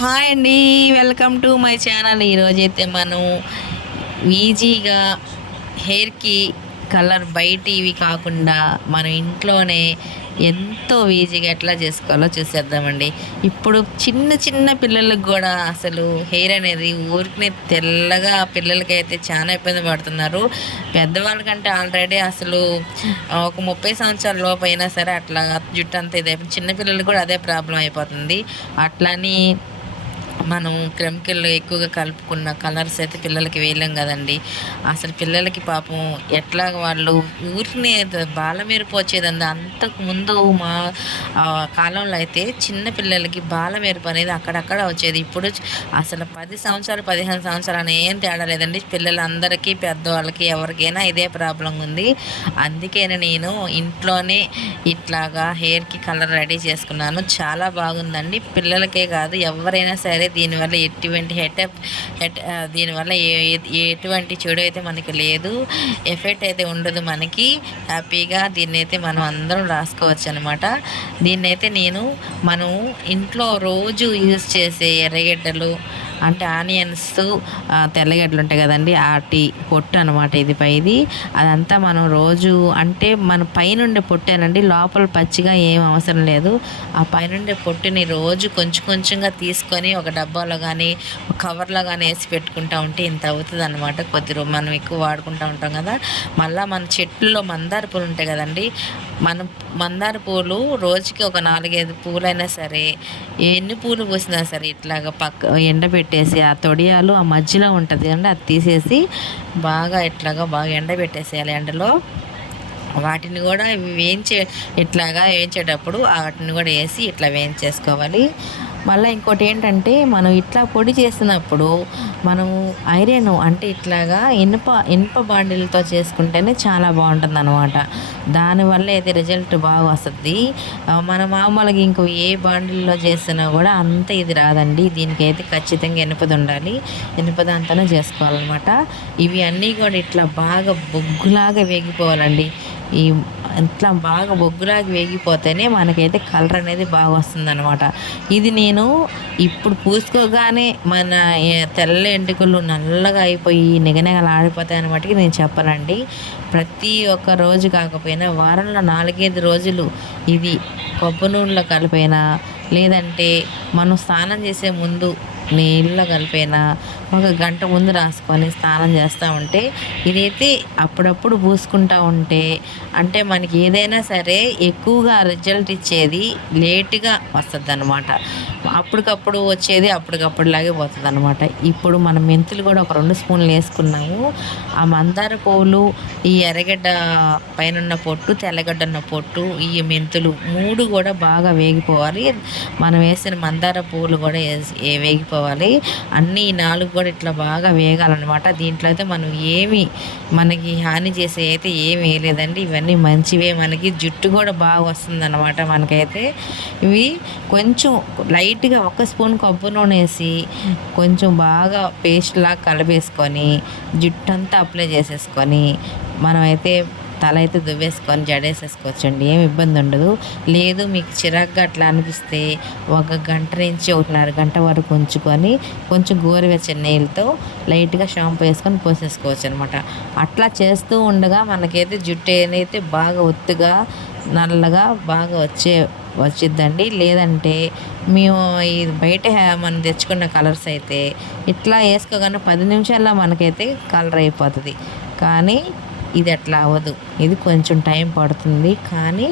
Hi అండి welcome to my channel. ఈరోజైతే మనం ఈజీగా హెయిర్కి కలర్ బయటివి కాకుండా మనం ఇంట్లోనే ఎంతో ఈజీగా ఎట్లా చేసుకోవాలో చూసేద్దామండి. ఇప్పుడు చిన్న చిన్న పిల్లలకు కూడా అసలు హెయిర్ అనేది ఊరికి తెల్లగా పిల్లలకి అయితే చాలా ఇబ్బంది పడుతున్నారు. పెద్దవాళ్ళకంటే ఆల్రెడీ అసలు ఒక ముప్పై సంవత్సరాల లోపు అయినా సరే అట్లా జుట్టు అంతా ఇదే చిన్నపిల్లలకు కూడా అదే ప్రాబ్లం అయిపోతుంది. అట్లని మనం కెమికల్ ఎక్కువగా కలుపుకున్న కలర్స్ అయితే పిల్లలకి వేయలేం కదండి. అసలు పిల్లలకి పాపం ఎట్లా వాళ్ళు ఊరిని బాల వచ్చేదండి. అంతకు ముందు మా కాలంలో అయితే చిన్న పిల్లలకి బాలమేరుపు అనేది అక్కడక్కడ వచ్చేది. ఇప్పుడు అసలు పది సంవత్సరాలు పదిహేను సంవత్సరాలు అని ఏం తేడా లేదండి. పిల్లలందరికీ పెద్దవాళ్ళకి ఎవరికైనా ఇదే ప్రాబ్లం ఉంది. అందుకనే నేను ఇంట్లోనే ఇట్లాగా హెయిర్కి కలర్ రెడీ చేసుకున్నాను. చాలా బాగుందండి. పిల్లలకే కాదు ఎవరైనా సరే దీనివల్ల ఎటువంటి హెడ్ హెట్ దీనివల్ల ఎటువంటి చెడు అయితే మనకి లేదు. ఎఫెక్ట్ అయితే ఉండదు మనకి. హ్యాపీగా దీన్ని అయితే మనం అందరం రాసుకోవచ్చు అనమాట దీన్నైతే నేను మనం ఇంట్లో రోజు యూజ్ చేసే ఎర్రగడ్డలు అంటే ఆనియన్స్ తెల్లగడ్డలు ఉంటాయి కదండి ఆటి పొట్టు అనమాట ఇది పైది. అదంతా మనం రోజు అంటే మన పైనుండే పొట్టేనండి లోపల పచ్చిగా ఏం అవసరం లేదు. ఆ పైనుండే పొట్టుని రోజు కొంచెం కొంచెంగా తీసుకొని ఒక డబ్బాలో కానీ కవర్లో కానీ వేసి పెట్టుకుంటా ఉంటే ఇంత అవుతుంది అనమాట కొద్ది రోజు మనం ఎక్కువ వాడుకుంటూ ఉంటాం కదా. మళ్ళీ మన చెట్లలో మందార పూలు ఉంటాయి కదండి మనం మందార పూలు రోజుకి ఒక నాలుగైదు పూలైనా సరే ఎన్ని పూలు పూసినా సరే ఇట్లాగా పక్క ఎండబెట్టి ఎండబెట్టేసి ఆ తొడియాలు ఆ మధ్యలో ఉంటుంది అండి అది తీసేసి బాగా ఇట్లాగా బాగా ఎండబెట్టేసేయాలి ఎండలో. వాటిని కూడా వేయించే ఇట్లాగా వేయించేటప్పుడు వాటిని కూడా వేసి ఇట్లా వేయించేసుకోవాలి. మళ్ళీ ఇంకోటి ఏంటంటే మనం ఇట్లా పొడి చేసినప్పుడు మనము ఐరన్ అంటే ఇట్లాగా ఇనుప ఇనుప బాండిలతో చేసుకుంటేనే చాలా బాగుంటుంది అనమాట దానివల్ల అయితే రిజల్ట్ బాగా వస్తుంది. మన మామూలుగా ఇంకో ఏ బాండిల్లో చేసినా కూడా అంత ఇది రాదండి. దీనికైతే ఖచ్చితంగా ఇనుపది ఉండాలి. ఇనుప దాంతోనే చేసుకోవాలన్నమాట. ఇవి అన్నీ కూడా ఇట్లా బాగా బొగ్గులాగా వేగిపోవాలండి. ఈ ఇట్లా బాగా బొగ్గులాగా వేగిపోతేనే మనకైతే కలర్ అనేది బాగా వస్తుంది ఇది నేను ఇప్పుడు పూసుకోగానే మన తెల్ల ఎంటుకలు నల్లగా అయిపోయి నిగనిగలు ఆడిపోతాయి నేను చెప్పాలండి ప్రతి ఒక్క రోజు కాకపోయినా వారంలో నాలుగైదు రోజులు ఇది కొబ్బరి నూనెలో కలిపైనా లేదంటే మనం స్నానం చేసే ముందు నీళ్ళలో కలిపైనా? ఒక గంట ముందు రాసుకొని స్నానం చేస్తూ ఉంటే ఇదైతే అప్పుడప్పుడు పూసుకుంటా ఉంటే అంటే మనకి ఏదైనా సరే ఎక్కువగా రిజల్ట్ ఇచ్చేది లేటుగా వస్తుంది అనమాట అప్పటికప్పుడు వచ్చేది అప్పటికప్పుడులాగే పోతుంది అనమాట ఇప్పుడు మనం మెంతులు కూడా ఒక రెండు స్పూన్లు వేసుకున్నాము. ఆ మందార పువ్వులు ఈ ఎర్రగడ్డ పైన ఉన్న పొట్టు తెల్లగడ్డ ఉన్న పొట్టు ఈ మెంతులు మూడు కూడా బాగా వేగిపోవాలి. మనం వేసిన మందార పువ్వులు కూడా వేసి- చేసుకోవాలి అన్నీ నాలుగు కూడా ఇట్లా బాగా వేగాలన్నమాట. దీంట్లో అయితే మనం ఏమి మనకి హాని చేసే అయితే ఏమి వేయలేదండి. ఇవన్నీ మంచివే మనకి. జుట్టు కూడా బాగా వస్తుంది అనమాట మనకైతే. ఇవి కొంచెం లైట్గా ఒక స్పూన్ కొబ్బరి నూనె వేసి కొంచెం బాగా పేస్ట్ లాగా కలిపేసుకొని జుట్టు అంతా అప్లై చేసేసుకొని మనమైతే తల అయితే దువ్వేసుకొని జడేసేసుకోవచ్చండి. ఏం ఇబ్బంది ఉండదు. లేదు మీకు చిరాగ్గా అట్లా అనిపిస్తే ఒక గంట నుంచి ఒకటిన్నర గంట వరకు ఉంచుకొని కొంచెం గోరువెచ్చని నీళ్ళతో లైట్గా షాంపూ వేసుకొని పోసేసుకోవచ్చు అనమాట అట్లా చేస్తూ ఉండగా మనకైతే జుట్టు ఏదైతే బాగా ఒత్తుగా నల్లగా బాగా వచ్చే వచ్చిద్దండి. లేదంటే మేము ఈ బయట మనం తెచ్చుకున్న కలర్స్ అయితే ఇట్లా వేసుకోగానే పది నిమిషాల్లో మనకైతే కలర్ అయిపోతుంది. కానీ ఇది అట్లా అవ్వదు. ఇది కొంచెం టైం పడుతుంది. కానీ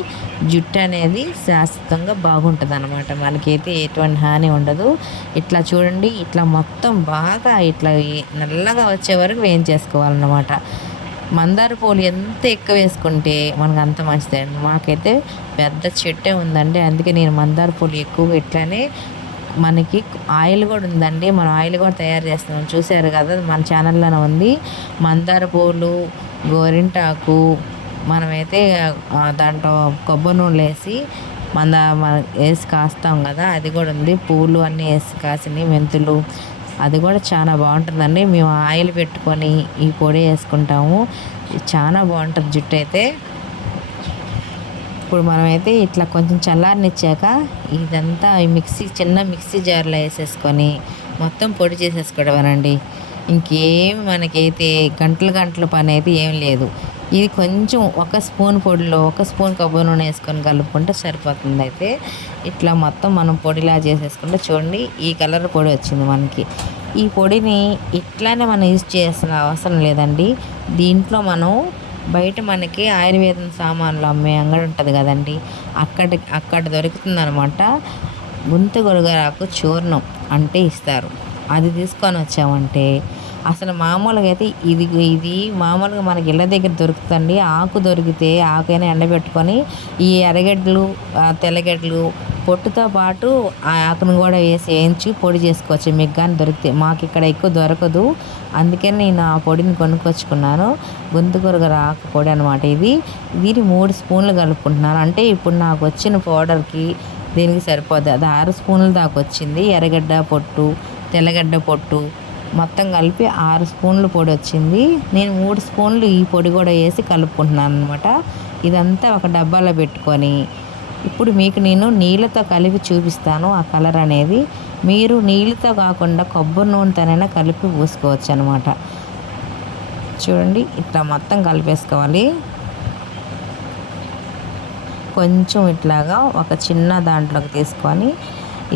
జుట్టు అనేది శాశ్వతంగా బాగుంటుంది అనమాట మనకైతే ఎటువంటి హాని ఉండదు. ఇట్లా చూడండి ఇట్లా మొత్తం బాగా ఇట్లా నల్లగా వచ్చే వరకు వేయించేసుకోవాలన్నమాట. మందార పూలు ఎంత ఎక్కువ వేసుకుంటే మనకు అంత మంచిదండి. మాకైతే పెద్ద చెట్టే ఉందండి. అందుకే నేను మందార పూలు ఎక్కువగా ఇట్లానే మనకి ఆయిల్ కూడా ఉందండి. మనం ఆయిల్ కూడా తయారు చేస్తున్నాం. చూసారు కదా మన ఛానల్లోనే ఉంది. మందార పూలు గోరింటాకు మనమైతే దాంట్లో కొబ్బరి నూనెలు వేసి మంద వేసి కాస్తాం కదా అది కూడా ఉంది. పూలు అన్నీ వేసి కాసినవి మెంతులు అది కూడా చాలా బాగుంటుందండి. మేము ఆయిల్ పెట్టుకొని ఈ పొడి వేసుకుంటాము. చాలా బాగుంటుంది జుట్టు అయితే. ఇప్పుడు మనమైతే ఇట్లా కొంచెం చల్లారనిచ్చాక ఇదంతా ఈ మిక్సీ చిన్న మిక్సీ జార్లో వేసేసుకొని మొత్తం పొడి చేసేసుకోవడమేనండి. ఇంకేం మనకైతే గంటలు గంటల పని అయితే ఏం లేదు. ఇది కొంచెం ఒక స్పూన్ పొడిలో ఒక స్పూన్ కొబ్బరి నూనె వేసుకొని కలుపుకుంటే సరిపోతుంది అయితే ఇట్లా మొత్తం మనం పొడిలా చేసేసుకుంటే చూడండి ఈ కలర్ పొడి వచ్చింది మనకి. ఈ పొడిని ఇట్లానే మనం యూజ్ చేయాల్సిన అవసరం లేదండి. దీంట్లో మనం బయట మనకి ఆయుర్వేదం సామాన్లు అమ్మే అంగడి ఉంటుంది కదండి. అక్కడ అక్కడ దొరుకుతుందనమాట గుంత గొరగరాకు చూర్ణం అంటే ఇస్తారు. అది తీసుకొని వచ్చామంటే అసలు మామూలుగా అయితే ఇది ఇది మామూలుగా మనకి ఇళ్ళ దగ్గర దొరుకుతుంది ఆకు దొరికితే ఆకైనా ఎండబెట్టుకొని ఈ ఎర్రగడ్డలు తెల్లగడ్డలు పొట్టుతో పాటు ఆ ఆకును కూడా వేసి వేయించి పొడి చేసుకోవచ్చు. మీకు కానీ దొరికితే మాకు ఇక్కడ ఎక్కువ దొరకదు. అందుకని నేను ఆ పొడిని కొనుక్కొచ్చుకున్నాను. గుంతుకూరగర ఆకు పొడి అనమాట ఇది. దీని మూడు స్పూన్లు కలుపుకుంటున్నాను. అంటే ఇప్పుడు నాకు వచ్చిన పౌడర్కి దీనికి సరిపోద్ది. అది ఆరు స్పూన్ల దాకా వచ్చింది. ఎర్రగడ్డ పొట్టు తెల్లగడ్డ పొట్టు మొత్తం కలిపి ఆరు స్పూన్లు పొడి వచ్చింది. నేను మూడు స్పూన్లు ఈ పొడి కూడా వేసి కలుపుకుంటున్నాను అనమాట ఇదంతా ఒక డబ్బాలో పెట్టుకొని ఇప్పుడు మీకు నేను నీళ్ళతో కలిపి చూపిస్తాను ఆ కలర్ అనేది. మీరు నీళ్ళతో కాకుండా కొబ్బరి నూనెతోనైనా కలిపి పూసుకోవచ్చు అనమాట చూడండి ఇట్లా మొత్తం కలిపేసుకోవాలి. కొంచెం ఇట్లాగా ఒక చిన్న దాంట్లోకి తీసుకొని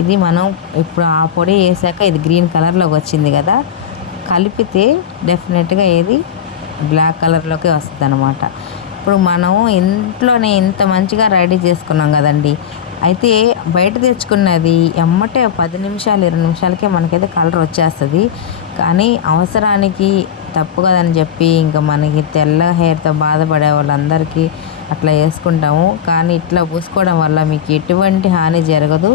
ఇది మనం ఇప్పుడు ఆ పొడి వేసాక ఇది గ్రీన్ కలర్లోకి వచ్చింది కదా కలిపితే డెఫినెట్గా ఏది బ్లాక్ కలర్లోకి వస్తుంది అనమాట ఇప్పుడు మనం ఇంట్లోనే ఇంత మంచిగా రెడీ చేసుకున్నాం కదండి. అయితే బయట తెచ్చుకున్నది ఎమ్మటే పది నిమిషాలు ఇరవై నిమిషాలకే మనకైతే కలర్ వచ్చేస్తుంది. కానీ అవసరానికి తప్పు కదని చెప్పి ఇంకా మనకి తెల్ల హెయిర్తో బాధపడే వాళ్ళందరికీ అట్లా వేసుకుంటాము. కానీ ఇట్లా పూసుకోవడం వల్ల మీకు ఎటువంటి హాని జరగదు.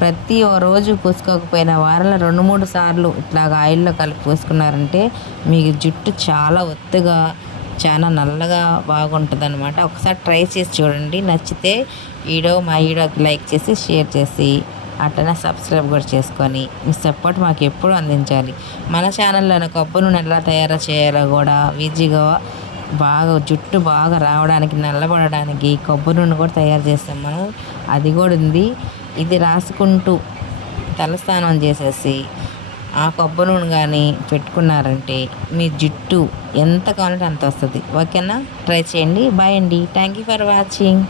ప్రతి రోజు పూసుకోకపోయినా వారంలో రెండు మూడు సార్లు ఇట్లాగ ఆయిల్లో కలిపి పూసుకున్నారంటే మీకు జుట్టు చాలా ఒత్తుగా చాలా నల్లగా బాగుంటుంది అనమాట ఒకసారి ట్రై చేసి చూడండి. నచ్చితే వీడియో మా వీడియోకి లైక్ చేసి షేర్ చేసి అట్లనే సబ్స్క్రైబ్ కూడా చేసుకొని మీ సపోర్ట్ మాకు ఎప్పుడు అందించాలి. మన ఛానల్లో కొబ్బరి నూనె ఎలా తయారు చేయాలో కూడా ఈజీగా బాగా జుట్టు బాగా రావడానికి నల్లబడడానికి కొబ్బరి నూనె కూడా తయారు చేస్తాం మనం. అది కూడా ఉంది. ఇది రాసుకుంటూ తలస్నానం చేసేసి ఆ కొబ్బరి నూనె కానీ పెట్టుకున్నారంటే మీ జుట్టు ఎంత కావాలంటే అంత వస్తుంది. ఓకేనా? ట్రై చేయండి. బాయ్ అండి. Thank you for watching